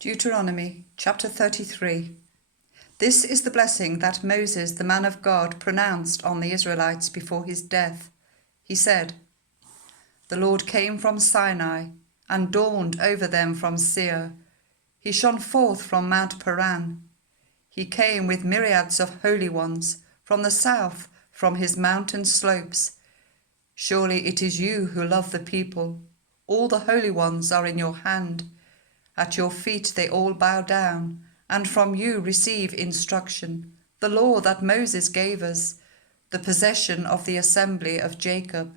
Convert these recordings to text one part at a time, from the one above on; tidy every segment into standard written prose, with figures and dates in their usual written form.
Deuteronomy chapter 33. This is the blessing that Moses, the man of God, pronounced on the Israelites before his death. He said, "The Lord came from Sinai and dawned over them from Seir. He shone forth from Mount Paran. He came with myriads of holy ones from the south, from his mountain slopes. Surely it is you who love the people. All the holy ones are in your hand. At your feet they all bow down, and from you receive instruction, the law that Moses gave us, the possession of the assembly of Jacob.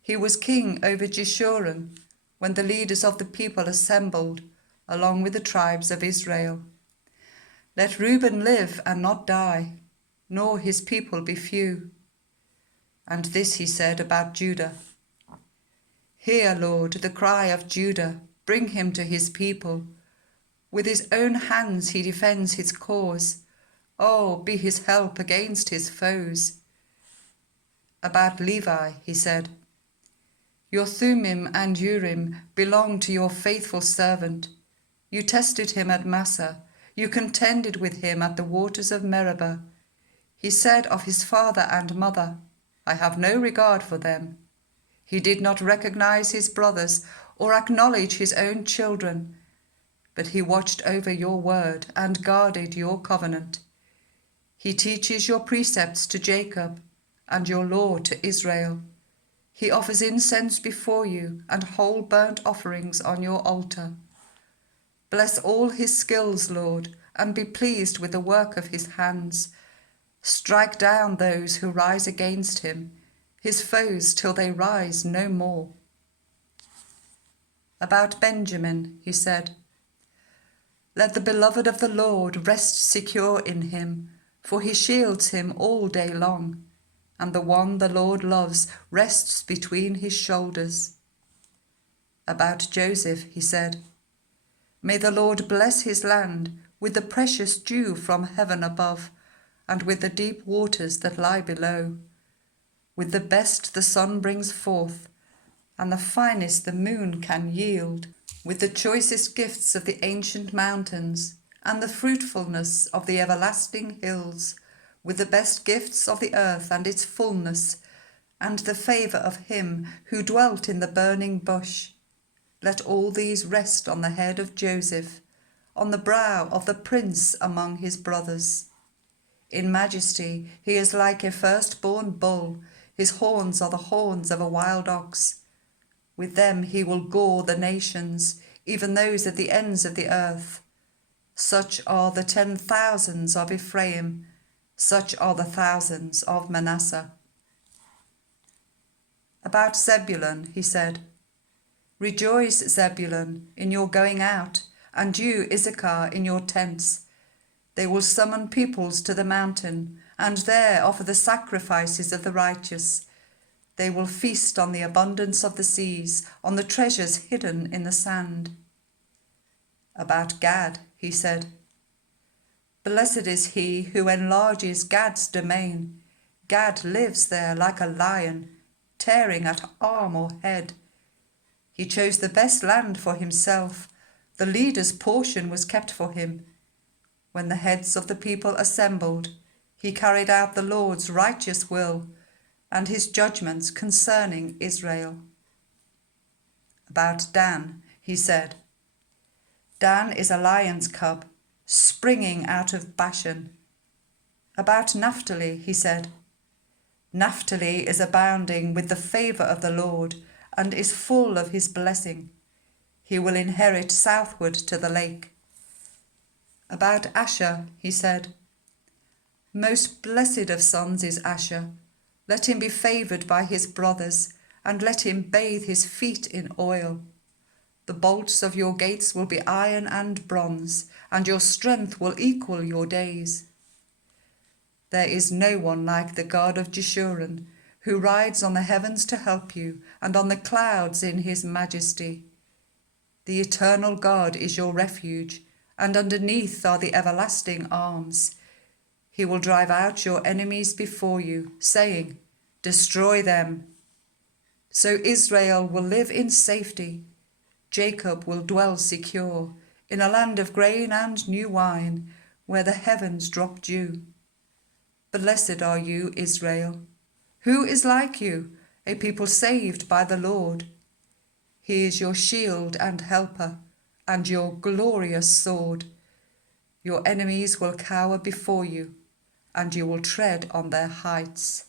He was king over Jeshurun when the leaders of the people assembled, along with the tribes of Israel. Let Reuben live and not die, nor his people be few." And this he said about Judah. "Hear, Lord, the cry of Judah. Bring him to his people. With his own hands he defends his cause. Oh, be his help against his foes." About Levi he said, "Your Thummim and Urim belong to your faithful servant. You tested him at Massah. You contended with him at the waters of Meribah. He said of his father and mother, 'I have no regard for them.' He did not recognize his brothers or acknowledge his own children, but he watched over your word and guarded your covenant. He teaches your precepts to Jacob and your law to Israel. He offers incense before you and whole burnt offerings on your altar. Bless all his skills, Lord, and be pleased with the work of his hands. Strike down those who rise against him, his foes, till they rise no more." About Benjamin he said, "Let the beloved of the Lord rest secure in him, for he shields him all day long, and the one the Lord loves rests between his shoulders." About Joseph he said, "May the Lord bless his land with the precious dew from heaven above, and with the deep waters that lie below. With the best the sun brings forth, and the finest the moon can yield, with the choicest gifts of the ancient mountains, and the fruitfulness of the everlasting hills, with the best gifts of the earth and its fullness, and the favour of him who dwelt in the burning bush. Let all these rest on the head of Joseph, on the brow of the prince among his brothers. In majesty he is like a firstborn bull, his horns are the horns of a wild ox. With them he will gore the nations, even those at the ends of the earth. Such are the 10,000s of Ephraim, such are the thousands of Manasseh." About Zebulun he said, "Rejoice, Zebulun, in your going out, and you, Issachar, in your tents. They will summon peoples to the mountain, and there offer the sacrifices of the righteous. They will feast on the abundance of the seas, on the treasures hidden in the sand." About Gad he said, "Blessed is he who enlarges Gad's domain. Gad lives there like a lion, tearing at arm or head. He chose the best land for himself. The leader's portion was kept for him. When the heads of the people assembled, he carried out the Lord's righteous will and his judgments concerning Israel." About Dan he said, "Dan is a lion's cub, springing out of Bashan." About Naphtali he said, "Naphtali is abounding with the favour of the Lord, and is full of his blessing. He will inherit southward to the lake." About Asher he said, "Most blessed of sons is Asher. Let him be favoured by his brothers, and let him bathe his feet in oil. The bolts of your gates will be iron and bronze, and your strength will equal your days. There is no one like the God of Jeshurun, who rides on the heavens to help you, and on the clouds in his majesty. The eternal God is your refuge, and underneath are the everlasting arms. He will drive out your enemies before you, saying, 'Destroy them.' So Israel will live in safety. Jacob will dwell secure. in a land of grain and new wine, where the heavens drop dew. Blessed are you, Israel. Who is like you, a people saved by the Lord? He is your shield and helper, and your glorious sword. Your enemies will cower before you, and you will tread on their heights.